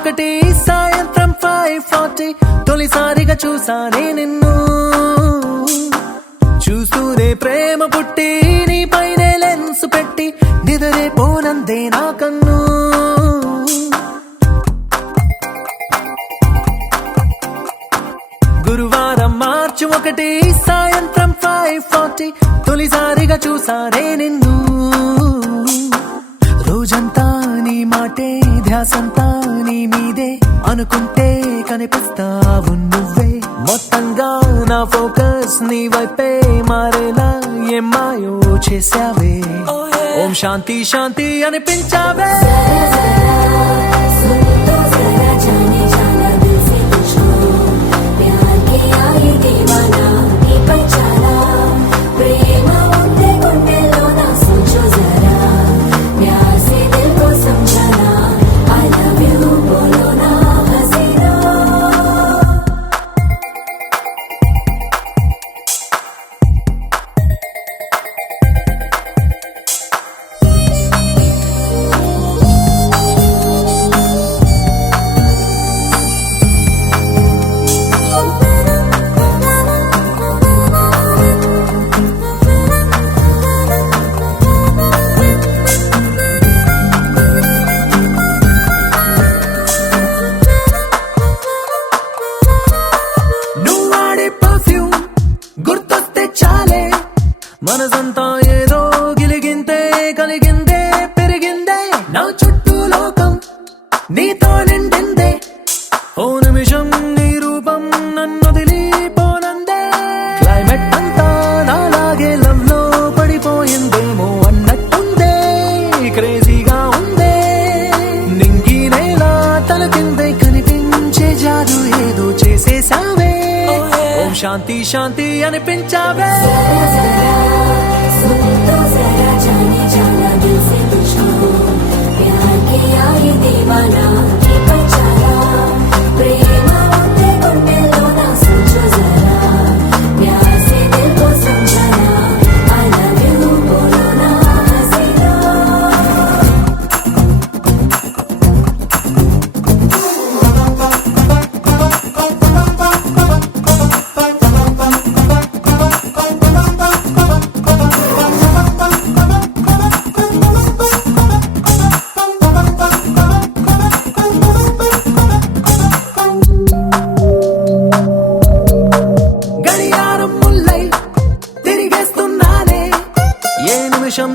ఒకటి సాయంత్రం 5:40 తొలిసారిగా చూసానే నిన్ను చూస్తూనే ప్రేమ పుట్టి నీ పైనే లెన్స్ పెట్టి నిదరే పోనందే నా కన్ను గురువారం మార్చి 1 సాయంత్రం 5:40 తొలిసారిగా చూసానే నిన్ను రోజంతా నీ మాటే ధ్యాసంతా నీ మీదే అనుకుంటే కనిపిస్తావు నువ్వే మొత్తంగా నా ఫోకస్ నీ వైపే మారేలా ఏం మాయో చేసావే ఓం శాంతి శాంతి అనిపించావే మనసంతా ఏదో గిలిగింతే కలిగిందే పెరిగిందే నా చుట్టూ లోకం నీతో నిండిందే ఓ నిమిషం నీ రూపం నన్ను వదిలిపోనందే క్లైమేట్ అంతా నాలాగే లవ్ లో పడిపోయిందేమో అన్నట్టుందే క్రేజీగా ఉందే నింగి నేల తల కిందే కనిపించే జాదు ఏదో చేసేసావే ఓం శాంతి శాంతి అనిపించావే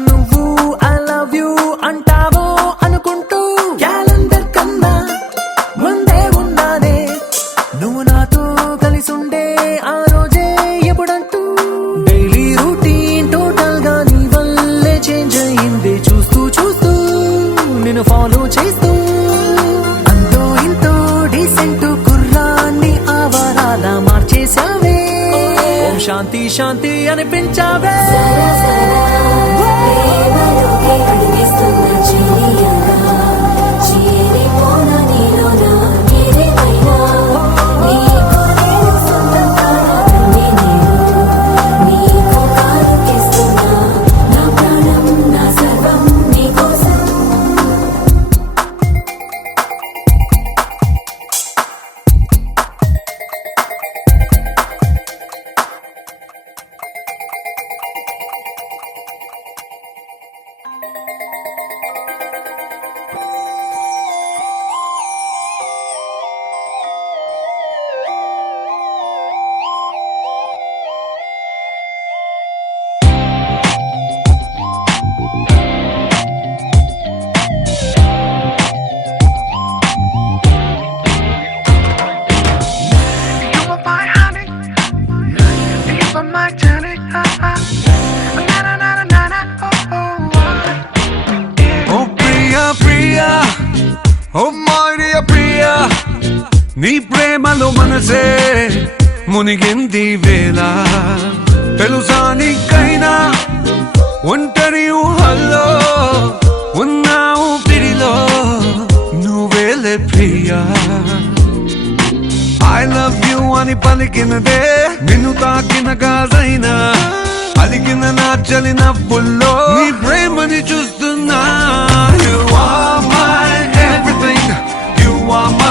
నువ్వు ఐ లవ్ యూ అంటావో అనుకుంటూ క్యాలెండర్ కన్నా ముందే ఉన్నానే నువ్వు నాతో కలిసి ఉండే ఆ రోజే ఎప్పుడంటూ డైలీ రూటీన్ టోటల్ గా నీ వల్లే చేంజ్ అయింది చూస్తూ చూస్తూ నిన్ను ఫాలో చేస్తూ అంతో ఇంతో డీసెంట్ కుర్రాన్ని ఆవారాలా మార్చేసావే ఓం శాంతి శాంతి అనిపించావే నీ ప్రేమలో మనసే మునిగింది వేళ తెలుసా నీకైనా ఒంటరి ఊహల్లో ఉన్నావు పిడిలో నువ్వేలే ప్రియా ఐ లవ్ యూ అని పలికినదే నిన్ను తాకిన గాజైనా అలిగిన నా చలి నవ్వుల్లో నీ ప్రేమని చూస్తున్నా You are my everything, you are my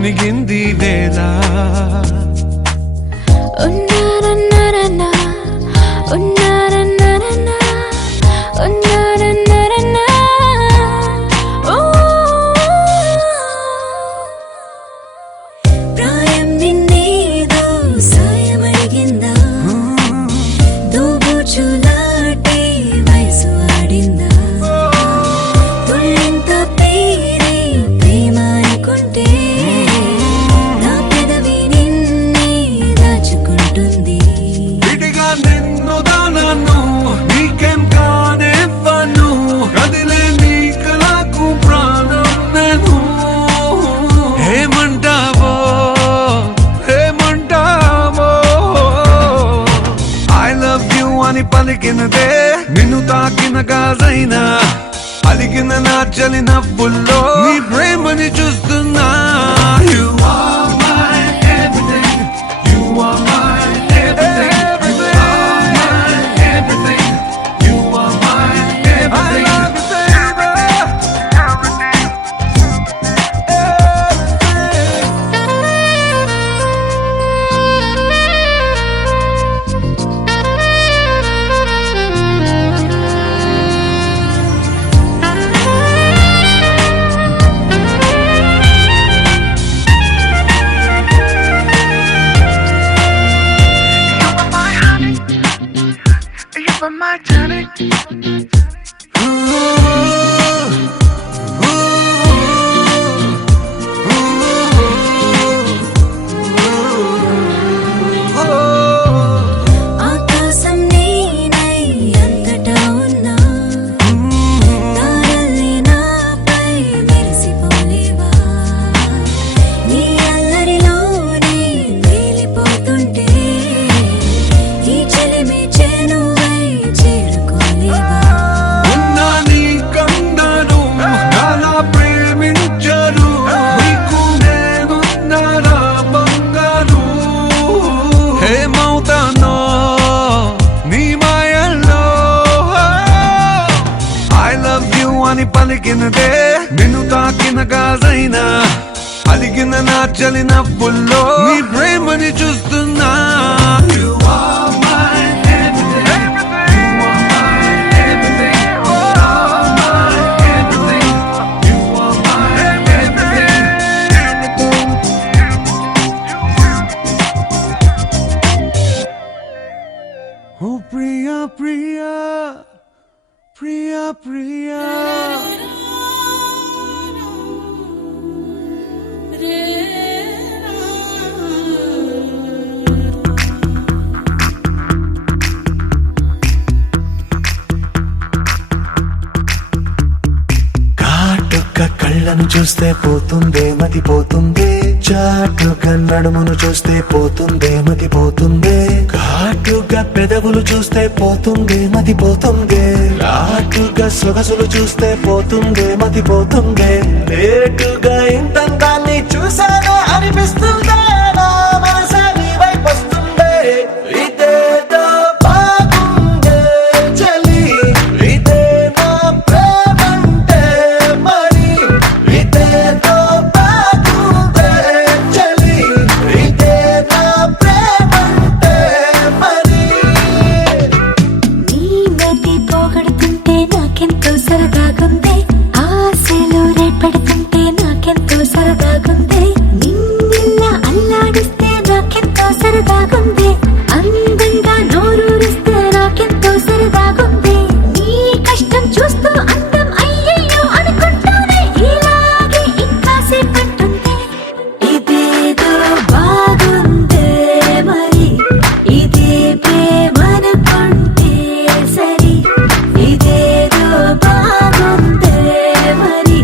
మునిగింది వేళ. ఉన్నారన్నారన్నా ఉన్నారన్నారన్నా ఉన్నారన్నారన్నా ప్రాయం నిన్నేదో సాయమడిగిందా దూబూచులాటే వయసు ఆడిందా తుళ్ళింత పేరే ప్రేమ అనుకుంటే నా పెదవి నిన్నే దాచుకుంటుంది విడిగా నిన్ను దానను నీకేం కానివ్వను కదిలే నీ కళకు ప్రాణం నేను. ఏమంటావో ఏమంటావో ఐ లవ్ యు అని పలికినదే నిన్ను తాకిన గాజైనా అలిగిన నా చలి నవ్వుల్లో నీ ప్రేమని చూస్తున్నా. You are my everything. You are my everything. You are my everything. I love you, for my journey. ఆకాశం నేనై అంతటా ఉన్నా తారల్ని నాపై మెరిసిపోలేవా నీ అల్లరిలోనే తేలిపోతుంటే ఈ చెలిమి చేనువై చేరుకోలేవా ఉన్నా నీ కండను నాలా ప్రేమించరు నీకు నేనున్నారా బంగారు. ఏమవుతానో నీ మాయల్లో ఐ లవ్ యు అని పలికినదే నిన్ను తాకిన గాజైనా అలిగిన నా చలి నవ్వుల్లో నీ ప్రేమని చూస్తున్నా. You are my everything. You are my everything. You are my everything. You are my everything. Oh Priya Priya Priya Priya కాటుక కళ్ళను చూస్తే పోతుందే మతి పోతుందే చాటుగా నడుమును చూస్తే పోతుందే మతి పోతుందే ఘాటుగా పెదవులు చూస్తే పోతుందే మతి పోతుందే రాటుగా సొగసులు చూస్తే పోతుందే మతి పోతుందే లేటుగా ఇంతంతాన్ని చూసానా అనిపిస్తుందే నా మనసే నీ వైపు వస్తుందే ఇదేదో బాగుందే చలి ఇదే నా ప్రేమంటే మరి ఇదేదో బాగుందే చలి ఇదే నా ప్రేమంటే మరి నీ మతి పోగొడుతుంటే నాకెంతో సరదాగుంది ఆశలు రేపెడుతుంటే నాకెంతో సరదాగుంది నిన్నెల్లా అల్లాడిస్తే నాకెంతో సరదాగుంది అందంగా నోరూరిస్తే నాకెంతో సరదాగుంది నీ కష్టం చూస్తూ అందం అయ్యయ్యో అనుకుంటానే ఇలాగే ఇంకాసేపట్టుంది ఇదేదో బాగుందే మరి ఇదే ప్రేమనుకుంటే సరి ఇదేదో బాగుందే మరి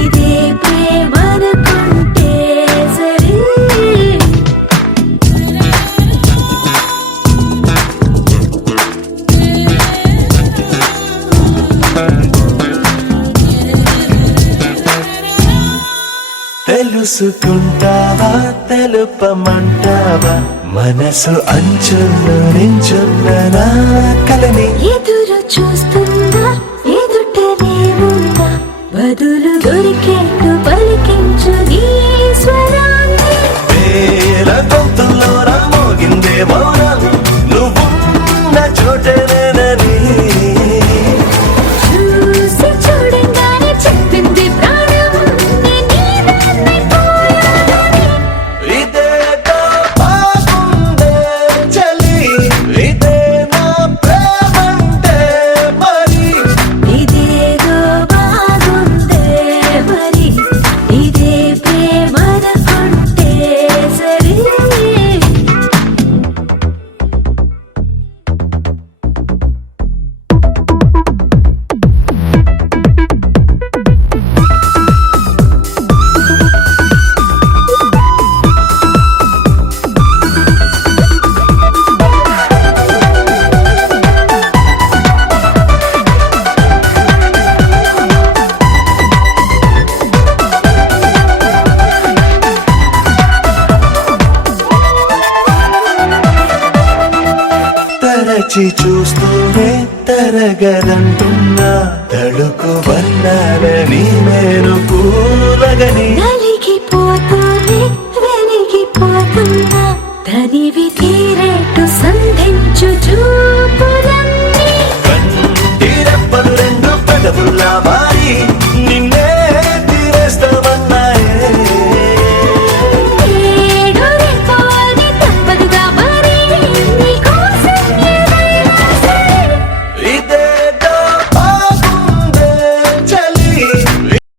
ఇదే ప్రేమనుకుంటే సరి తెలుసుకుంటావా తెలుపమంటావా మనసు అంచుల్లో నించున్న నా కలని ఎదురు చూస్తుందా ఎదుటనే ఉందా బదులు దొరికేట్టు పలికించు నీ స్వరం తరగదంటున్నా తడుకు వర్ణాలని నేను పూలగని నలిగిపోతూనే వెలిగిపోతున్నా తనివి తీరేట్టు సంధించు చూపులన్నీ కంటి రెప్పలు రెండు పెదవుల్లా